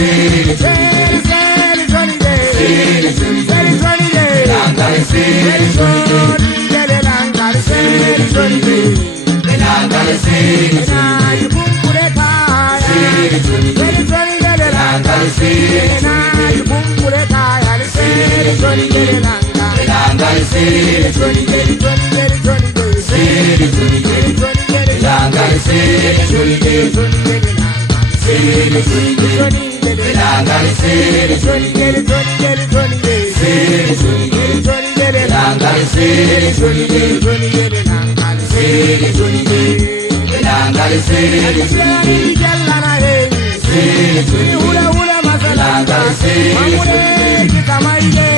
siri Johnny day, siri Johnny day, langale siri Johnny day, langale siri Johnny day, langale siri na yubunkure kaya, siri Johnny day, langale siri na yubunkure kaya, siri Johnny day, langale siri Johnny day, siri Johnny day, langale siri Johnny day, siri Johnny day, langale siri Johnny day, siri Johnny day, langale siri Johnny day, siri Johnny day, langale siri Johnny day, siri Johnny day, langale siri Johnny day.